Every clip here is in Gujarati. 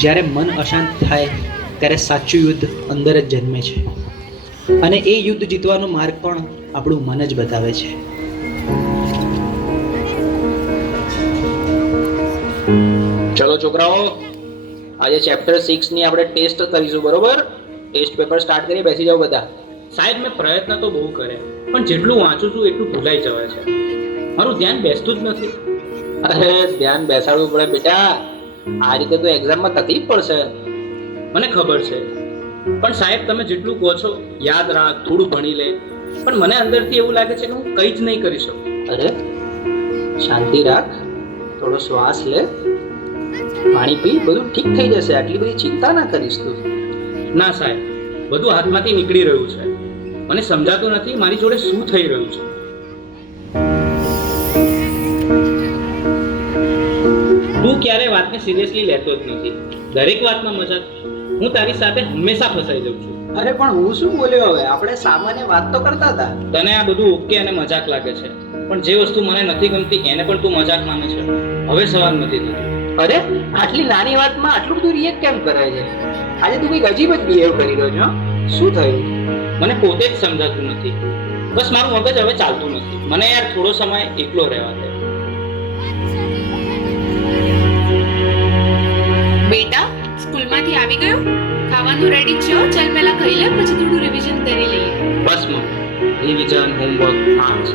જ્યારે મન અશાંત થાય ત્યારે સાચું યુદ્ધ અંદર જ જન્મે છે, અને એ યુદ્ધ જીતવાનો માર્ગ પણ આપણું મન જ બતાવે છે. ચલો છોકરાઓ, આજે ચેપ્ટર 6 ની આપણે ટેસ્ટ કરીશું, બરોબર? ટેસ્ટ પેપર સ્ટાર્ટ કરી, બેસી જાઓ બધા. સાહેબ, મેં પ્રયત્ન તો બહુ કર્યા, પણ જેટલું વાંચું છું એટલું ભૂલાઈ જવાય છે. મારું ધ્યાન બેસતું જ નથી. અરે ધ્યાન બેસાડવું પડે બેટા, આ રીતે તો એક્ઝામમાં તકલીફ પડશે. મને ખબર છે, પણ સાહેબ તમે જેટલું કહો છો યાદ રાખ, થોડું ભણી લે, પણ મને અંદરથી એવું લાગે છે કે હું કંઈ જ નહીં કરી શકું. અરે શાંતિ રાખ, થોડો શ્વાસ લે, પાણી પી, બધું ઠીક થઈ જશે. આટલી બધી ચિંતા ના કરીશ તું. ના સાહેબ, બધું હાથમાંથી નીકળી રહ્યું છે. મને સમજાતું નથી મારી જોડે શું થઈ રહ્યું છે. તું ક્યારે વાતને સિરિયસલી લેતો જ નથી, દરેક વાતમાં મજાક. હું તારી સાથે હંમેશા ફસાઈ જાઉં છું. અરે પણ હું શું બોલ્યો? હવે આપણે સામાન્ય વાત તો કરતા હતા. તને આ બધું ઓકે અને મજાક લાગે છે, પણ જે વસ્તુ મને નથી ગમતી એને પણ તું મજાક માને છે. હવે સવાલ નથી થતું. અરે આટલી નાની વાતમાં આટલું બધું રિએક્ટ કેમ કરાય છે? આજે તું કંઈક અજીબ જ બિહેવ કરી રહ્યો છો. શું થયું? મને પોતે જ સમજાતું નથી. બસ મારું મગજ હવે ચાલતું નથી. મને યાર થોડો સમય એકલો રહેવા દે. બેટા, સ્કૂલમાંથી આવી ગયો? ખાવાનું રેડી છે? ચાલ પહેલા ખાઈ લે, પછી થોડું રિવિઝન કરી લઈએ. બસ રિવિઝન, હોમવર્ક, માર્ક્સ,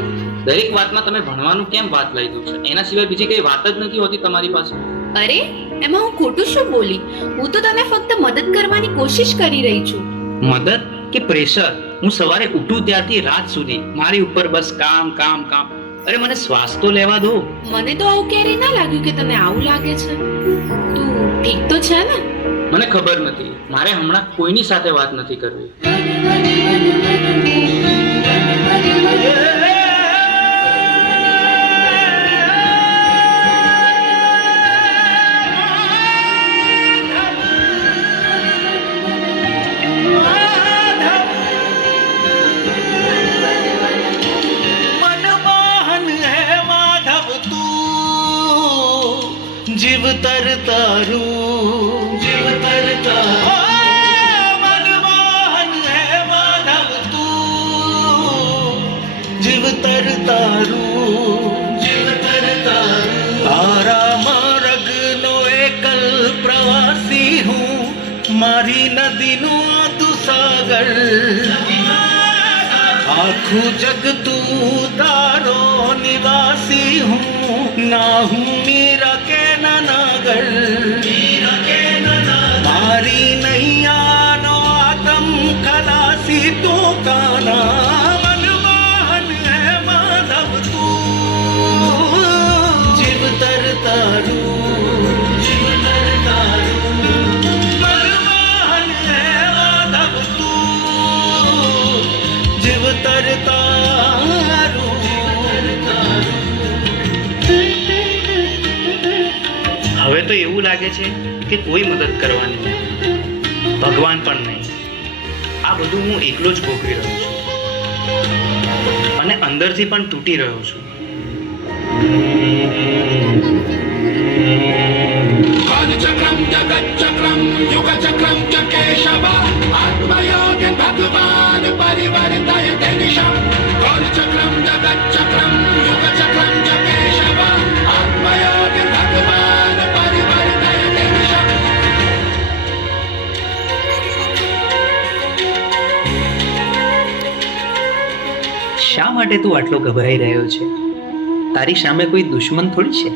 દરેક વાતમાં તમે ભણવાનું કેમ વાત લઈ દો છો? એના સિવાય બીજી કઈ વાત જ નથી હોતી તમારી પાસે. અરે એમાં હું ખોટું શું બોલી? હું તો તને ફક્ત મદદ કરવાની કોશિશ કરી રહી છું. મદદ કે પ્રેશર? હું સવારે ઉઠું ત્યારથી રાત સુધી મારી ઉપર બસ કામ કામ કામ. અરે મને શ્વાસ તો લેવા દો. મને તો આવું ક્યારેય ના લાગ્યું કે તને આવું લાગે છે. તું ઠીક તો છે ને? મને ખબર નથી, મારે હમણાં કોઈની સાથે વાત નથી કરવી. જીવતર તારું મનમોહન હે માધવ તું, જીવતર તારું તારા માર્ગનો એકલ પ્રવાસી હું, મારી નદીનું તું સાગર, આખું જગ તું તારો નિવાસી હું, ના હું મીરા કે નાગર, મારી નૈયાનો આતમ ખલાસી તું કાના, મનમોહન હે માધવ તું, જીવતર તારું મનમોહન હે માધવ તું, જીવતર તારું. હવે તો એવું લાગે છે કે કોઈ મદદ કરવાની નહીં, ભગવાન પણ નહીં. આ બધું હું એકલો જ ભોગવી રહ્યો છું, અને અંદરથી પણ તૂટી રહ્યો છું. કાલચક્રમ જગતચક્રમ યુગચક્રમ ચ કેશવ આત્મયોગન ભગવાન પરિવર્તય દિશા. કાલચક્રમ જગતચક્રમ યુગચક્રમ ચ કેશવ આત્મયોગન ભગવાન પરિવર્તય દિશા. શા માટે તું આટલો ગભરાઈ રહ્યો છે? તારી સામે કોઈ દુશ્મન થોડી છે.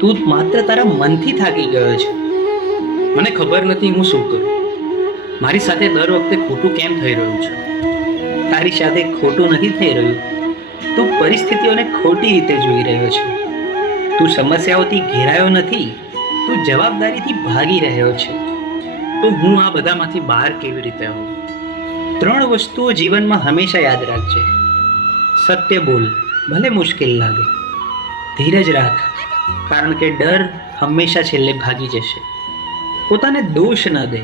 તું માત્ર તારા મનથી થાકી ગયો છે. મને ખબર નથી હું શું કરું. મારી સાથે દર વખતે ખોટું કેમ થઈ રહ્યું છે? તારી સાથે ખોટું નથી થઈ રહ્યું, તું પરિસ્થિતિઓને ખોટી રીતે જોઈ રહ્યો છે. તું સમસ્યાઓથી ઘેરાયો નથી, તું જવાબદારીથી ભાગી રહ્યો છે. તો હું આ બધામાંથી બહાર કેવી રીતે આવું? 3 વસ્તુઓ જીવનમાં હંમેશા યાદ રાખજે. સત્ય બોલ, ભલે મુશ્કેલ લાગે. ધીરજ રાખ, કારણ કે ડર હંમેશા છેલ્લે ભાગી જશે. પોતાને દોષ ન દે,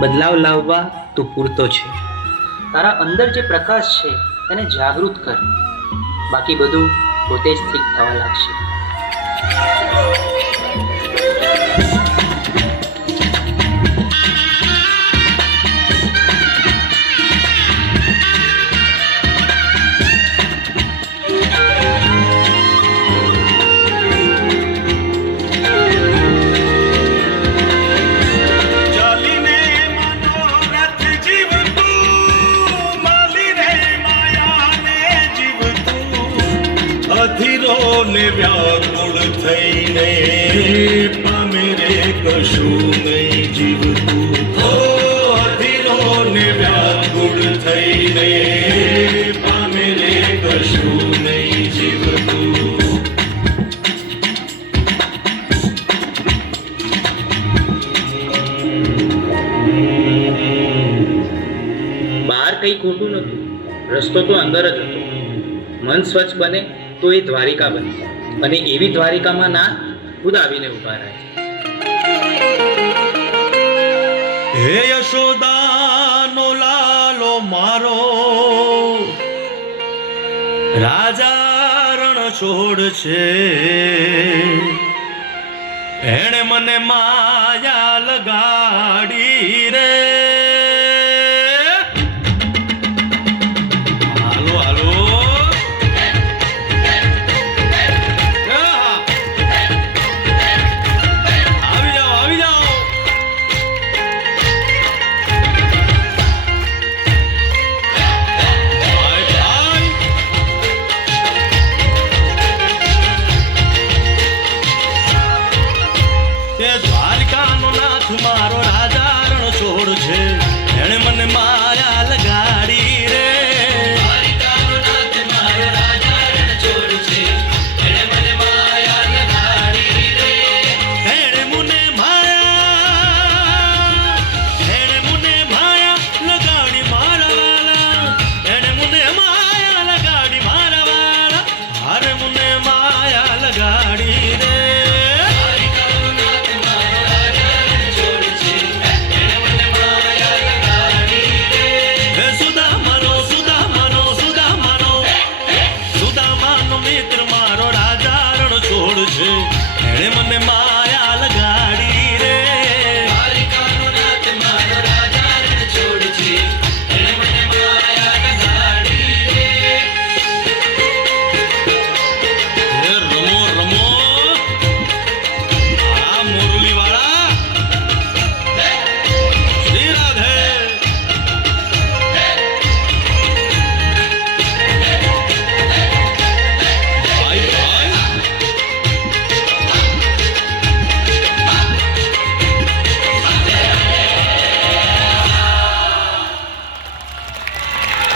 બદલાવ લાવવા તું પૂરતો છે. તારા અંદર જે પ્રકાશ છે તેને જાગૃત કર, બાકી બધું પોતે જ ઠીક થવા લાગશે. વ્યાકુળ થઈને પામે રે કશું નહીં જીવતું ઓ અધીરોને વ્યાકુળ થઈને પામે રે કશું નહીં જીવતું બહાર કંઈ ખોટું નહોતું, રસ્તો તો અંદર જ હતો. મન સ્વચ્છ બને તો એ દ્વારિકા બને, અને એવી દ્વારિકામાં ના ખુદ આવીને ઉભા રહે. હે યશોદાનો લાલો મારો રાજા રણ છોડ છે એણે મને માયા લગાડી રે હાલો હાલો આવી જાઓ આવી જાઓ તે દ્વારકાનો નાથ મારો રાજા રણ છોડ છે એણે મને માયા લગાડી